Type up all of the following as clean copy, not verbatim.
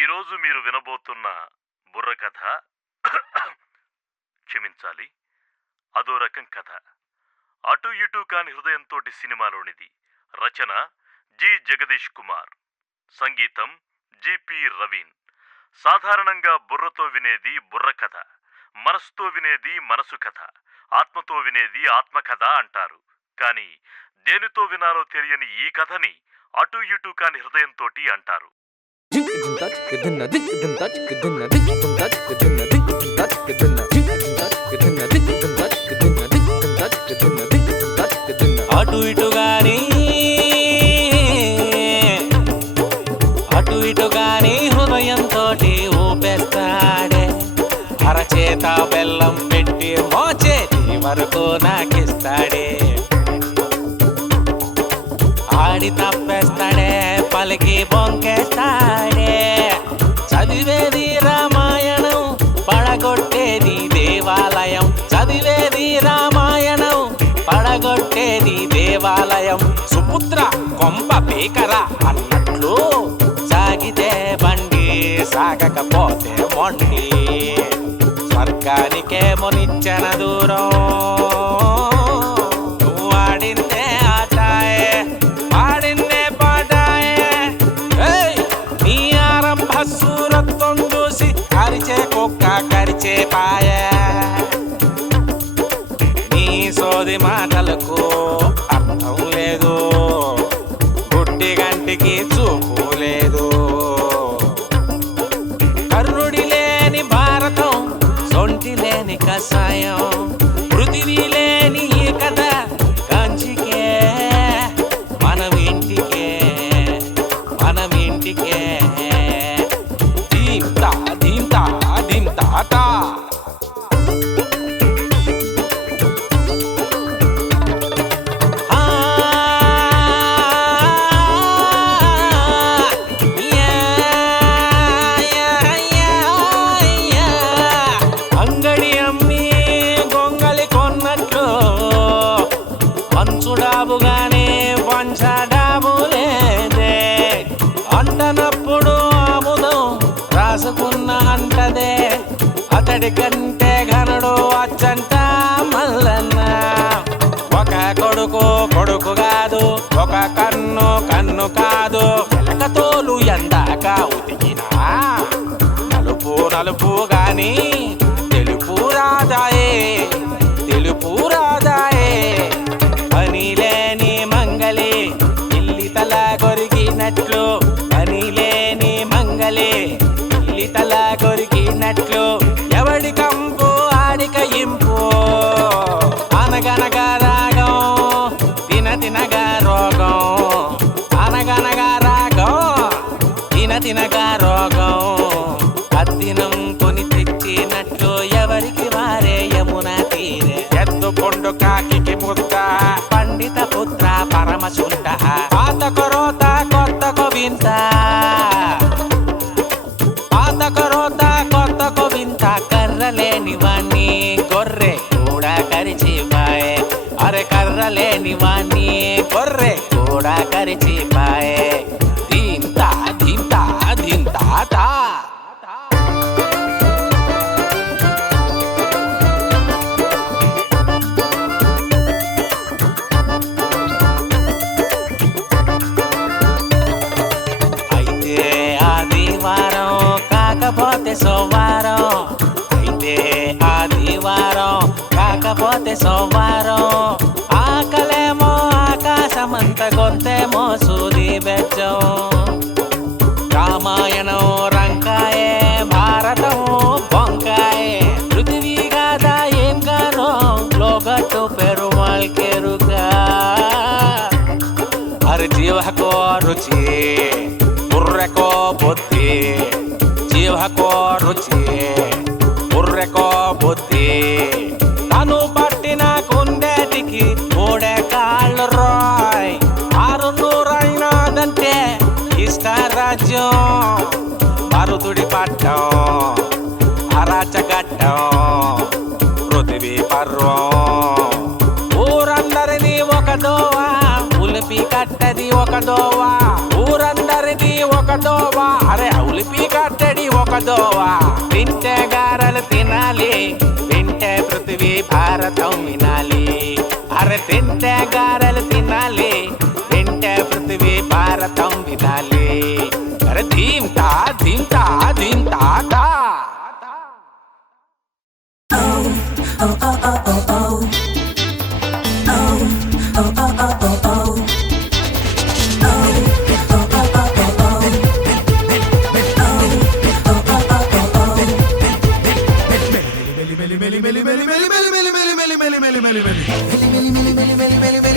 ఈరోజు మీరు వినబోతున్న బుర్ర కథ క్షమించాలి, అదో రకం కథ. అటు ఇటు కాని హృదయంతోటి సినిమాలోనిది. రచన జి జగదీష్ కుమార్, సంగీతం జిపి రవీన్. సాధారణంగా బుర్రతో వినేది బుర్ర కథ, మనసుతో వినేది మనసు కథ, ఆత్మతో వినేది ఆత్మకథ అంటారు. కానీ దేనితో వినాలో తెలియని ఈ కథని అటు ఇటు కాని హృదయంతోటి అంటారు. అటు ఇటు గాని హృదయంతోటి ఊపేస్తాడే, అరచేత బెల్లం పెట్టి మోచేతి వరకు నాకిస్తాడే. ఆడి తప్పేస్తాడే, పలికి బొంకేస్తాడే. చదివేది రామాయణం, పడగొట్టేది దేవాలయం. చదివేది రామాయణం, పడగొట్టేది దేవాలయం. సుపుత్ర కొంప పీకరా అన్నట్లు సాగితే బండి, సాగకపోతే మొండి. స్వర్గానికేమో నిచ్చెన దూరం, వాడిందే ఆటాయే, పాడిందే పాటాయే. నీ ఆరంభ సూరత్వం చూసి కరిచే కుక్క కరిచే పాయే. నీ సోది మాటలకు అర్థం లేదు, గుడ్డి గంటికి చూపు లేదు. కర్ణుడి లేని భారతం, సొంటి లేని కషాయం. పృథివీ లేని ఈ కథ కంచికే, మనం ఇంటికే. దింతా దింతా దింతాటా. అంగడి అమ్మి గొంగలి కొన్నట్లు పంచుడాబుగానే పంచడాబు లేదే. అంటనప్పుడు ఆముదం రాసుకున్న అంటదే, అతడి కంటే ఘనుడు అచ్చంట మల్లన్న. ఒక కొడుకు కొడుకు కాదు, ఒక కన్ను కన్ను కాదు. ఎలకతోలు ఎందాక ఉతికినా నలుపు నలుపు గాని తెలుపు రాదాయే, తెలుపు రాదాయే. పని లేని మంగళి ఇల్లి తల కొరికినట్లు, పని లేని మంగళి ఇల్లి తల కొరికినట్లు. ఎవడి కంపు ఆడిక ఇంపు, అనగనగా రాగం తిన తినగా రోగం. అనగనగా రాగం తిన తినగా రోగం. అద్దినం కొని తెచ్చినట్లు ఎవరికి వారే యమున తీరే. ఎద్దుకొండు కాకి ముద్ద, పండిత పుత్ర పరమశుంఠ. పాత కొరోత కొత్త కొవింత, పాత కొరోత కొత్త కొవింత. కర్రలేని వాణ్ణి గొర్రె కూడా కరిచిపాయే. అరే కర్రలేని వాణ్ణి గొర్రె కూడా కరిచిపాయే. దింతా దింతా దింతాటా. అయితే ఆదివారం కాకపోతే సోమవారం, అయితే ఆదివారం కాకపోతే సోమవారం. ఆకలేమో ఆకాశమంత, గొంతేమో సూది బెచ్చం. రామాయణం రంకాయే, భారతం బొంకాయే. పృథివీ కాదా ఏం గానో లోగట్టు పెరుమాళ్ కెరుగా. అరే జీవకో రుచి, బుర్రెకో బుద్ధి. జీవకో రుచి, బుర్రెకో బుద్ధి. తను పట్టిన కుందేటికి మూడే కాళ్ళు రాయ్. 600 అయినాదంటే ఇష్ట రాజ్యం. మరుతుడి పట్టం దాచగట్టం పృథివీ పర్వం. ఊరందరిది ఒక దోవా, ఉలిపి కట్టది ఒక దోవా. ఊరందరిది ఒక దోవా, అరే ఉలిపి కట్టడి ఒక దోవా. తింటే గారెలు తినాలి, తింటే పృథివీ భారతం వినాలి. అరే తింటే గారెలు తినాలి, తింటే పృథివీ భారతం వినాలి. అరే ధీంతా ధీంతా ధీంతా తా.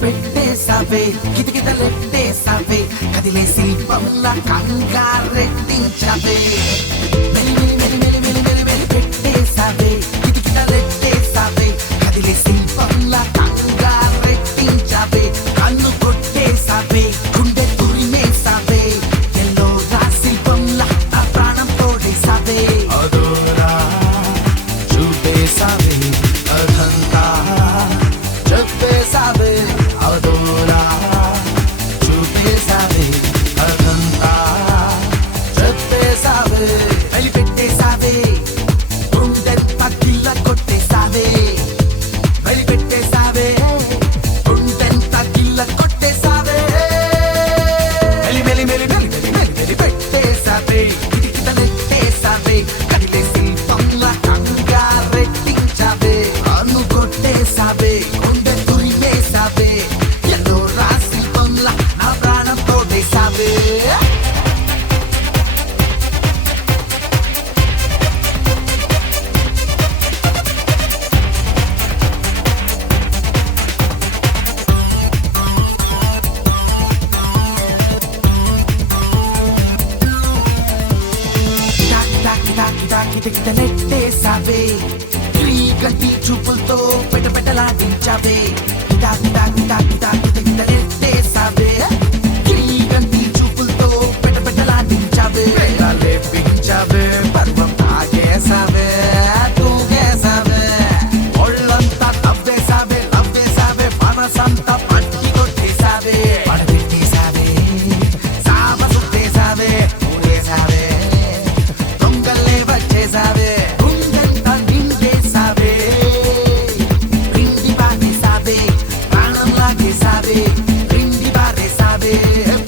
పెట్టేసావే కితకితలెట్టేసావే కదిలే శిల్పంలా కంగారెట్టించావే. పెట్టేసావే కితకితలెట్టేసావే కదిలే శిల్పంలా కంగారెట్టించావే. కన్ను కొట్టేసావే గుండె తురిమేసావే ఎల్లో రా శిల్పంలా నా ప్రాణం తోడేసావే. అదోరా చూపేసావే అదంతా చెప్పేసావే. అదోరా చూపేసావే అదంతా చెప్పేసావే. పెట్టేసావే గుండె పగిల కొట్టేసావే. పెట్టేసావే గుండె పగిల కొట్టేసావే. పెట్టేసావే కిటికితలెట్టేసావే కదిలే శిల్పంలా కంగారెట్టించావే. అన్ను కొట్టేసావే గుండె తురిమేసావే ఎల్లో రా శిల్పంలా నా ప్రాణం తోడేసావే. కిటకిటలెట్టేసావే గంటి చూపులతో పెట్టలాడించావే. కిటకిటలెట్టేసావే గంటి చూపులతో పెట్టలాడించావే. లేపించావే పర్వం తాగేసావే తూగేసావే. ఒళ్ళంతా నవ్వేసావే నవ్వేసావే మనసంతా పట్టి కొట్టేసావే. పడబెట్టేసావే సామ సుట్టేసావే ఊరేసావే. దొంగలే వచ్చేసావే గుండెంతా నిండేసావే. రిండి బారేసావే ప్రాణం లాగేసావే. రిండి బారేసావే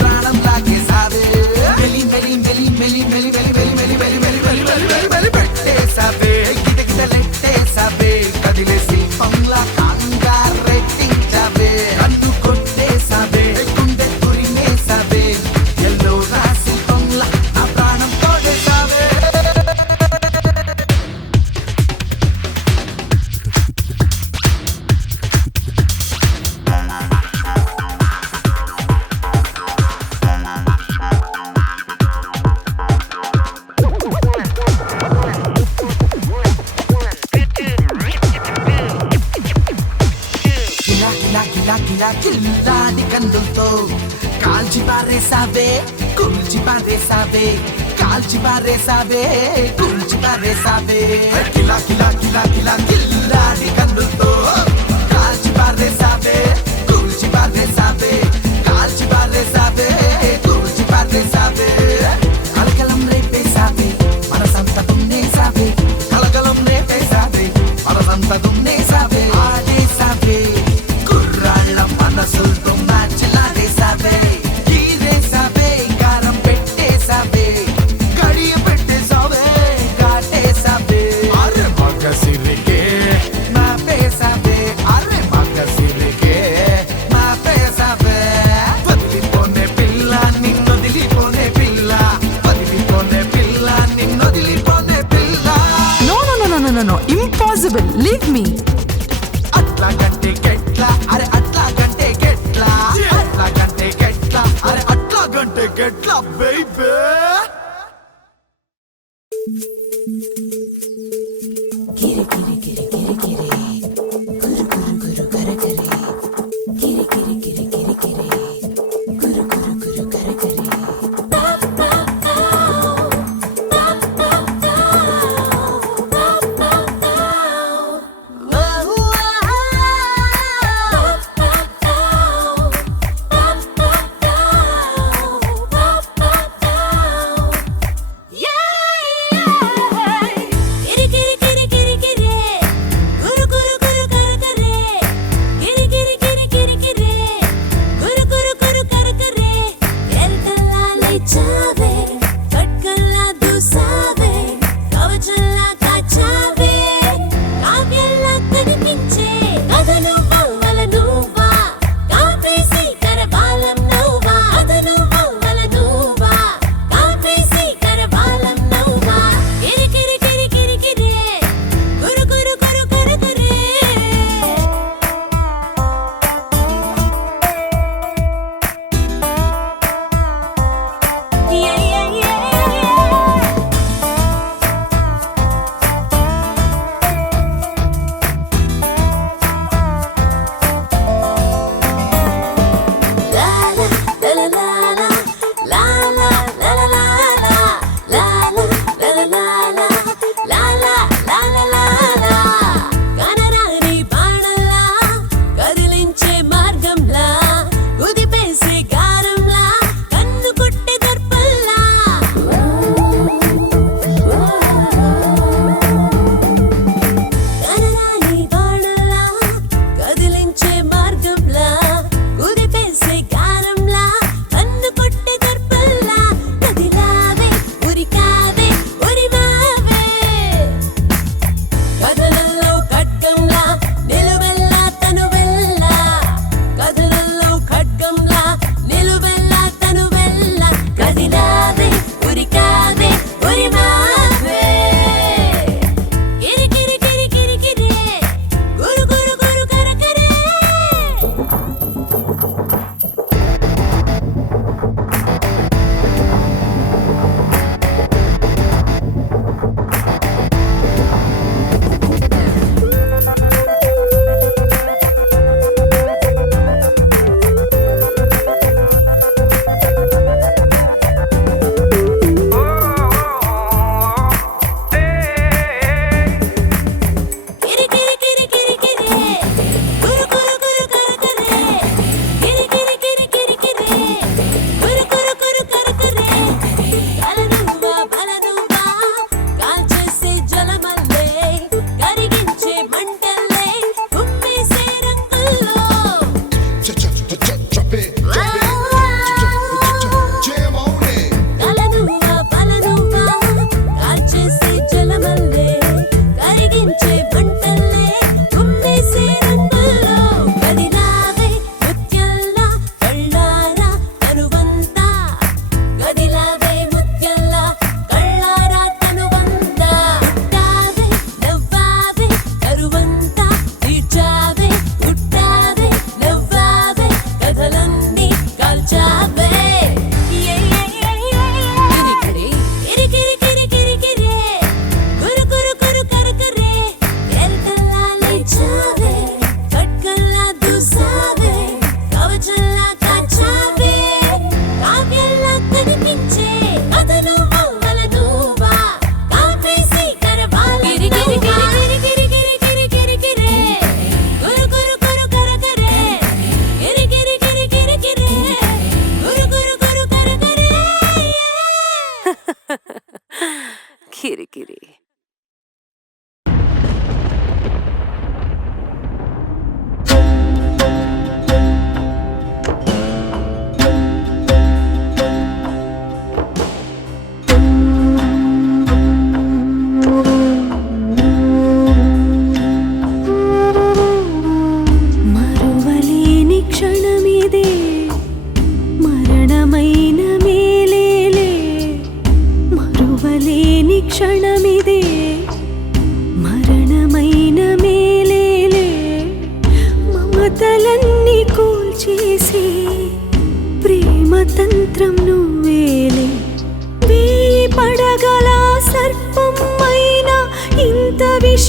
ప్రాణం లాగేసావే. మెలి మెలి మెలి మెలి మెలి మెలి మెలి మెలి మెలి మెలి మెలి మెలి మెలి మెలి పెట్టేసావే కిటకిటలెట్టేసావే కదిలే శిల్పంలా కంగారెట్టించావే. కన్ను కొట్టేసావే గుండె తురిమేసావే ఎల్లో రా శిల్పంలా నా ప్రాణం తోడేసావే. కిలా కిలా కిలా కిలా కిల్లాడి కందులతో కాల్చి పారేసావే కూల్చి పారేసావే. కాల్చి పారేసావే కూల్చి పారేసావే. కిలా కిలా కిలా కిలా కిల్లాడి కందులతో కాల్చి పారేసావే కూల్చి పారేసావే. కాల్చి పారేసావే కూల్చి పారేసావే. కలకలం రేపేసావే మనసంతా దున్నేసావే. కలకలం రేపేసావే మనసంతా దున్నేసావే. ఆడేసావే కుర్రాళ్ళ మనసులతో మ్యాచ్లాడేసావే. గీరేసావే కారం పెట్టేసావే గడియ పెట్టేసావే కాటేసావే. అరే మగ సిరికే మాపేసావే. అరే మగ సిరికే మాపేసావే. వదిలిపోనే పిల్ల నిన్నొదిలిపోనే పిల్ల. వదిలిపోనే పిల్ల నిన్నొదిలిపోనే పిల్ల. No, impossible. Leave me. అట్లా గంటే గెట్లా అరే అట్లా గంటే గెట్లా. అట్లా గంటే గెట్లా అరే అట్లా గంటే గెట్లా బేబీ. గిరి గిరి గిరి గిరి గిరి గురు గురు గురు గర గరి గిరి గిరి గిరి గిరి గిరి గురు గురు గురు గర గరి. Bop bop bop bop bop bop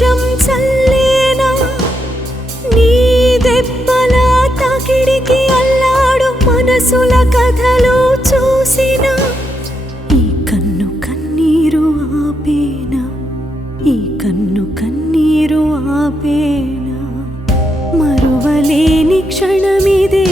విషం చల్లేనా నీ దెబ్బల తాకిడికి అల్లాడు మనసుల కథలు చూసిన ఈ కన్ను కన్నీరు ఆపేనా ఈ కన్ను కన్నీరు ఆపేనా మరువలేని క్షణమిదే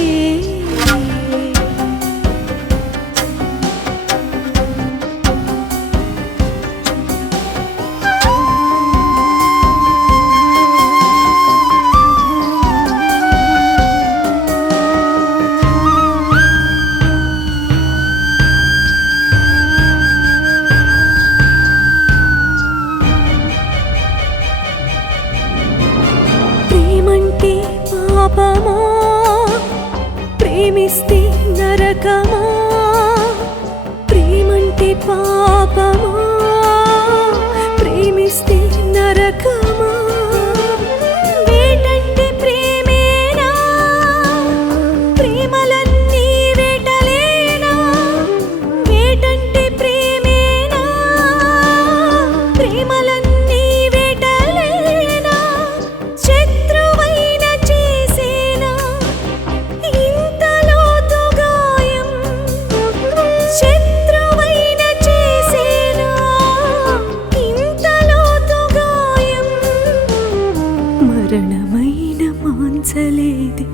ప్రేమంటే పాపమా ప్రేమిస్తే నరకమా ప్రేమంటే పాపమా ప్రేమిస్తే నరకమా వేటంటే ప్రేమేనా ప్రేమలన్నీ వేటలేనా వేటంటే ప్రేమేనా ప్రేమలన్నీ వేటలేనా శత్రువైన చేసేనా ఇంత లోతు గాయం శత్రువైన చేసేనా ఇంత లోతు గాయం మరణమైన మాంచలేది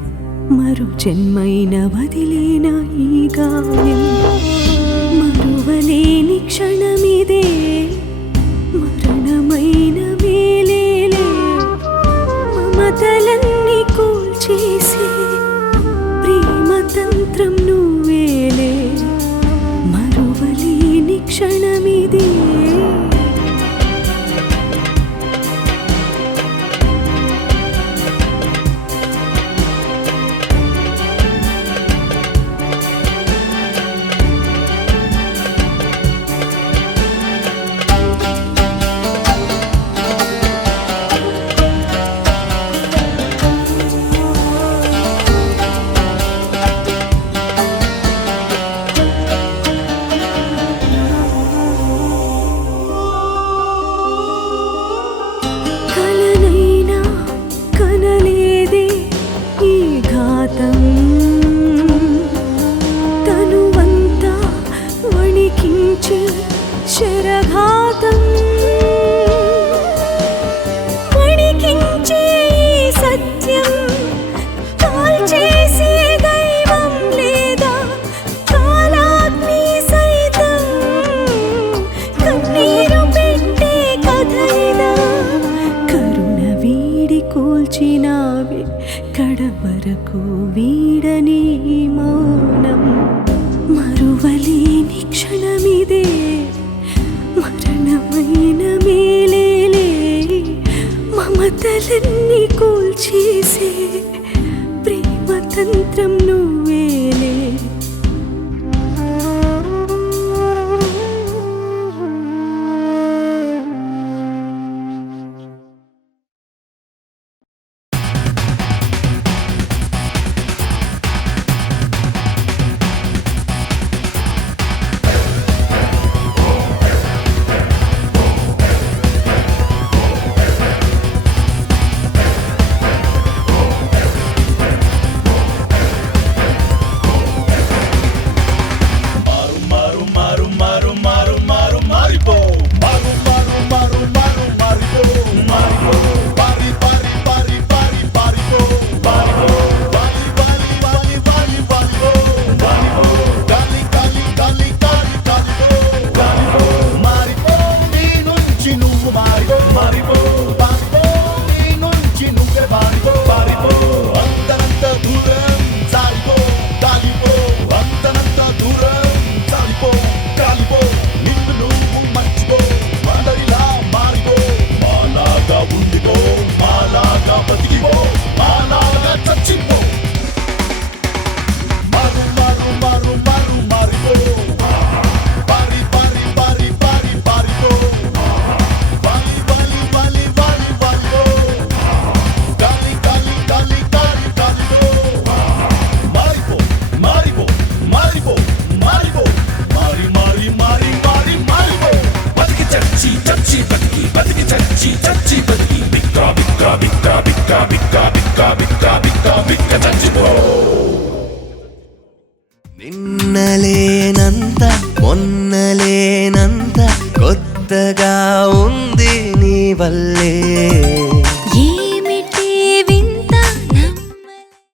మరు జన్మైన వదిలేన ఈ గాయం మరువలేని క్షణమిదే మరణమైన మేలేలే మమతలన్నీ కూల్చేసే ప్రేమ తంత్రం నువ్వేలే మరువలేని క్షణమిదే కలనైనా కనలేదే ఈ ఘాతం తనువంతా వణికించే శరఘాతం వణికించే ఈ సత్యం కాల్చేసే దైవం లేదా కాలాగ్ని సైతం కన్నీరు పెట్టే కథైనా కరుణ వీడి కూల్చినావే కడవరకు వీడని ఈ మౌనం మరువలేని క్షణమిదే మరణమైన మేలేలే మమతలన్నీ కూల్చేసే ప్రేమ తంత్రం నువ్వేలే చచ్చి బతికి నిన్నలేనంత మొన్నలేనంత కొత్తగా ఉంది నీ వల్లే